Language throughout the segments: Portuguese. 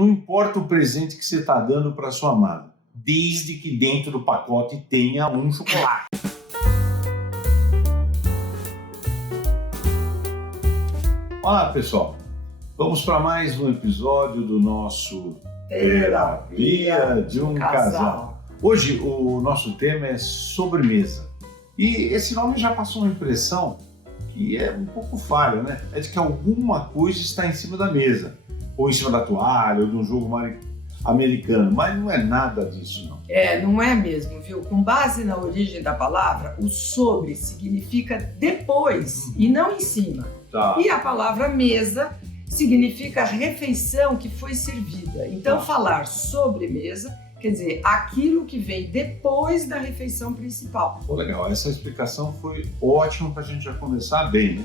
Não importa o presente que você está dando para sua amada, desde que dentro do pacote tenha um chocolate. Olá, pessoal. Vamos para mais um episódio do nosso Terapia de um Casal. Hoje o nosso tema é sobremesa. E esse nome já passou uma impressão que é um pouco falha, né? É de que alguma coisa está em cima da mesa. Ou em cima da toalha, ou de um jogo americano. Mas não é nada disso, não. Não é mesmo, viu? Com base na origem da palavra, o sobre significa depois e não em cima. Tá. E a palavra mesa significa refeição que foi servida. Então, falar sobremesa quer dizer aquilo que vem depois da refeição principal. Pô, legal, essa explicação foi ótima para a gente já começar bem, né?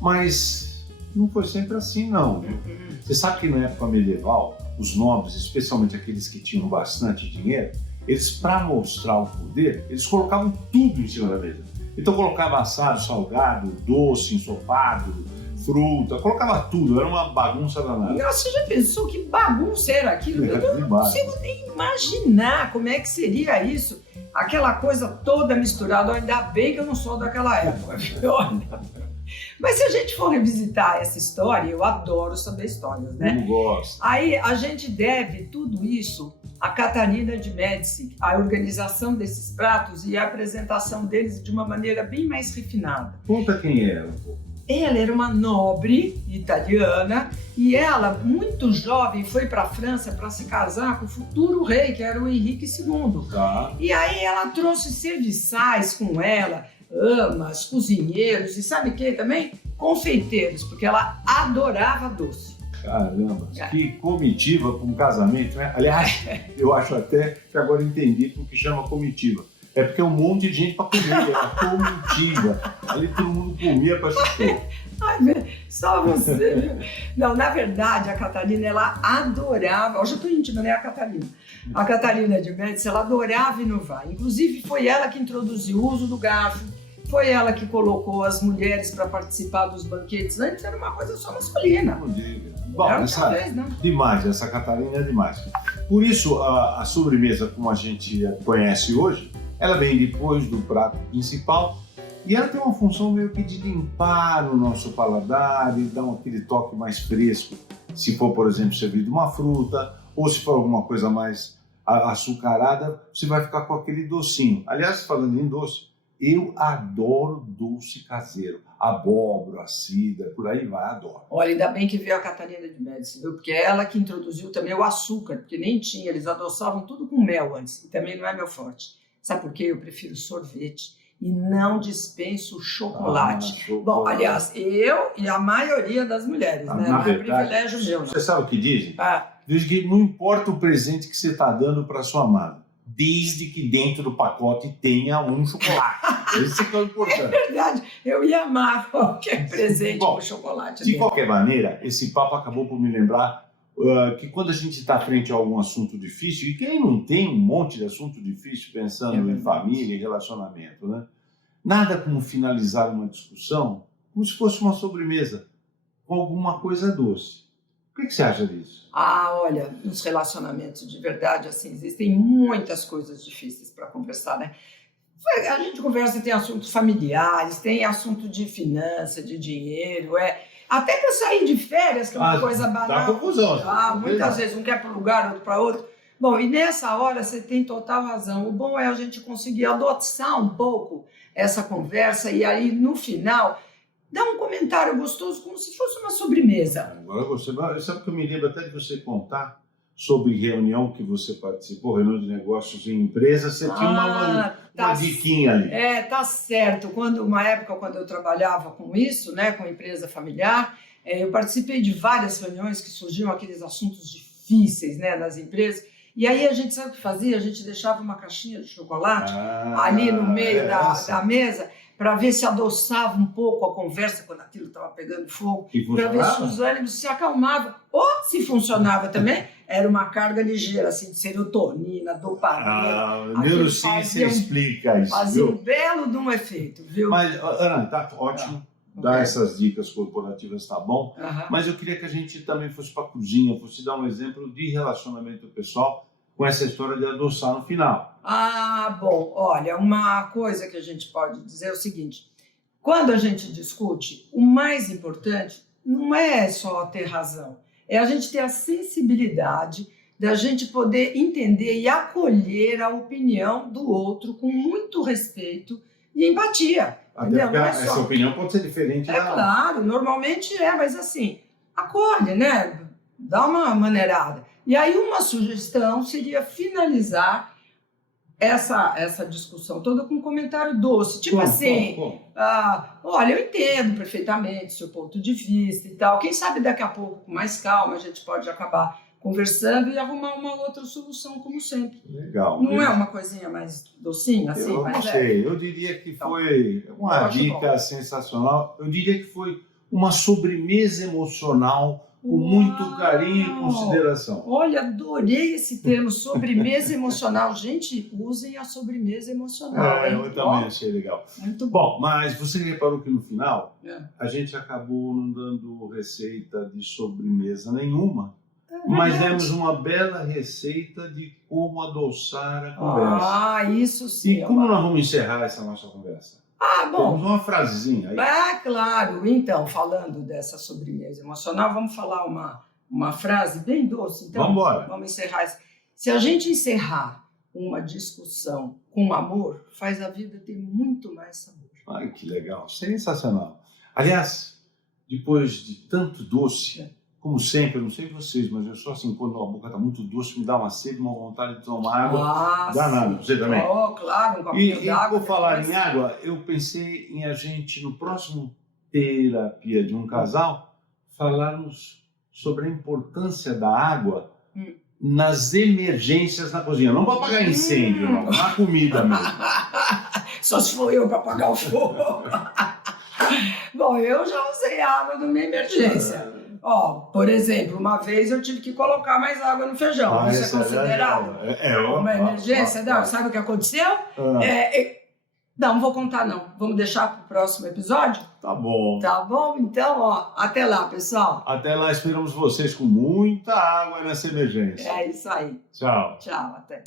Mas não foi sempre assim, não. Viu? Você sabe que na época medieval, os nobres, especialmente aqueles que tinham bastante dinheiro, eles, para mostrar o poder, eles colocavam tudo em cima da mesa. Então colocava assado, salgado, doce, ensopado, fruta, colocava tudo, era uma bagunça danada. Nossa, você já pensou que bagunça era aquilo? Eu não consigo nem imaginar como é que seria isso. Aquela coisa toda misturada, ainda bem que eu não sou daquela época. Olha. Mas se a gente for revisitar essa história, eu adoro saber histórias, né? Eu gosto. Aí a gente deve tudo isso a Catarina de Médici, a organização desses pratos e a apresentação deles de uma maneira bem mais refinada. Conta quem era um pouco. Ela era uma nobre italiana e ela, muito jovem, foi para a França para se casar com o futuro rei, que era o Henrique II. Tá. E aí ela trouxe serviçais com ela, amas, cozinheiros e sabe quem também? Confeiteiros, porque ela adorava doce. Caramba, que comitiva para um casamento, né? Aliás, eu acho até que agora entendi o que chama comitiva. É porque é um monte de gente para comer, é uma comitiva. Ali todo mundo comia para chutar. Ai, só você, viu? Não, na verdade, a Catarina, ela adorava, hoje eu estou íntima, né, a Catarina? A Catarina de Médici, ela adorava inovar. Inclusive, foi ela que introduziu o uso do garfo, foi ela que colocou as mulheres para participar dos banquetes. Antes era uma coisa só masculina. Bom, demais, essa Catarina é demais. Por isso, a sobremesa, como a gente conhece hoje, ela vem depois do prato principal e ela tem uma função meio que de limpar o nosso paladar e dar aquele toque mais fresco. Se for, por exemplo, servido uma fruta ou se for alguma coisa mais açucarada, você vai ficar com aquele docinho. Aliás, falando em doce, eu adoro doce caseiro. Abóbora, cidra, por aí vai, adoro. Olha, ainda bem que veio a Catarina de Médici, viu? Porque é ela que introduziu também o açúcar, porque nem tinha, eles adoçavam tudo com mel antes, e também não é meu forte. Sabe por quê? Eu prefiro sorvete e não dispenso chocolate. Bom, aliás, eu e a maioria das mulheres, né? Não é privilégio meu. Não. Você sabe o que dizem? Dizem que não importa o presente que você está dando para sua amada, desde que dentro do pacote tenha um chocolate. Esse que é o importante. É verdade, eu ia amar qualquer presente com chocolate. De qualquer maneira, esse papo acabou por me lembrar que quando a gente está frente a algum assunto difícil, e quem não tem um monte de assunto difícil pensando em família e relacionamento, né? Nada como finalizar uma discussão como se fosse uma sobremesa com alguma coisa doce. O que você acha disso? Olha, nos relacionamentos de verdade, assim, existem muitas coisas difíceis para conversar, né? A gente conversa, tem assuntos familiares, tem assunto de finança, de dinheiro, até para sair de férias, que é uma coisa banal. Dá confusão. Muitas vezes um quer para um lugar, outro para outro. Bom, e nessa hora você tem total razão. O bom é a gente conseguir adoçar um pouco essa conversa e aí, no final, dar um comentário gostoso como se fosse uma sobremesa. Agora sabe que eu me lembro até de você contar sobre reunião que você participou, reunião de negócios em empresa, você tinha uma diquinha ali. Tá certo. Uma época, quando eu trabalhava com isso, né, com empresa familiar, eu participei de várias reuniões que surgiam aqueles assuntos difíceis, né, nas empresas. E aí a gente sabe o que fazia? A gente deixava uma caixinha de chocolate ali no meio da mesa para ver se adoçava um pouco a conversa quando aquilo estava pegando fogo, para ver se os ânimos se acalmavam. Ou, se funcionava também, era uma carga ligeira, assim, de serotonina, dopamina. Neurociência explica isso. Fazia um belo de um efeito, viu? Mas, Ana, tá ótimo. dar essas dicas corporativas tá bom, Aham. mas eu queria que a gente também fosse para a cozinha, fosse dar um exemplo de relacionamento pessoal com essa história de adoçar no final. Ah, bom, olha, uma coisa que a gente pode dizer é o seguinte: quando a gente discute, o mais importante não é só ter razão, é a gente ter a sensibilidade da gente poder entender e acolher a opinião do outro com muito respeito e empatia. Até Entendeu? porque Não é essa só- opinião pode ser diferente É claro, normalmente é, mas assim, acolhe, né? Dá uma maneirada. E aí uma sugestão seria finalizar essa discussão toda com um comentário doce, tipo Como, assim, como? olha, eu entendo perfeitamente seu ponto de vista e tal, quem sabe daqui a pouco, com mais calma, a gente pode acabar conversando e arrumar uma outra solução, como sempre. Legal. Não é uma coisinha mais docinha, assim, Eu mas não sei, eu diria que foi uma eu acho dica bom. sensacional. Eu diria que foi uma sobremesa emocional com muito Uau! carinho e consideração. Olha, adorei esse termo, sobremesa emocional. Gente, usem a sobremesa emocional, hein? Eu também achei legal. Muito bom. Bom, mas você reparou que no final É. a gente acabou não dando receita de sobremesa nenhuma, mas demos uma bela receita de como adoçar a conversa. Ah, isso sim. E como nós vamos encerrar essa nossa conversa? Bom. Temos uma frasezinha aí. Claro. Então, falando dessa sobremesa emocional, vamos falar uma frase bem doce. Então, Vamos embora. vamos encerrar. Se a gente encerrar uma discussão com amor, faz a vida ter muito mais sabor. Ai, que legal. Sensacional. Aliás, depois de tanto doce, como sempre, eu não sei vocês, mas eu sou assim, quando a boca está muito doce, me dá uma sede, uma vontade de tomar água. Danado, você também? Claro, um copinho E d'água. por falar depois. em água, eu pensei em a gente, no próximo Terapia de um Casal, falarmos sobre a importância da água nas emergências na cozinha. Não para apagar incêndio, não, na comida mesmo. Só se for eu para apagar o fogo. Bom, eu já usei água numa emergência. Por exemplo, uma vez eu tive que colocar mais água no feijão. Isso é considerado uma emergência? Não, sabe o que aconteceu? Não vou contar não. Vamos deixar para o próximo episódio? Tá bom. Tá bom? Então, até lá, pessoal. Até lá, esperamos vocês com muita água nessa emergência. É isso aí. Tchau. Tchau, até.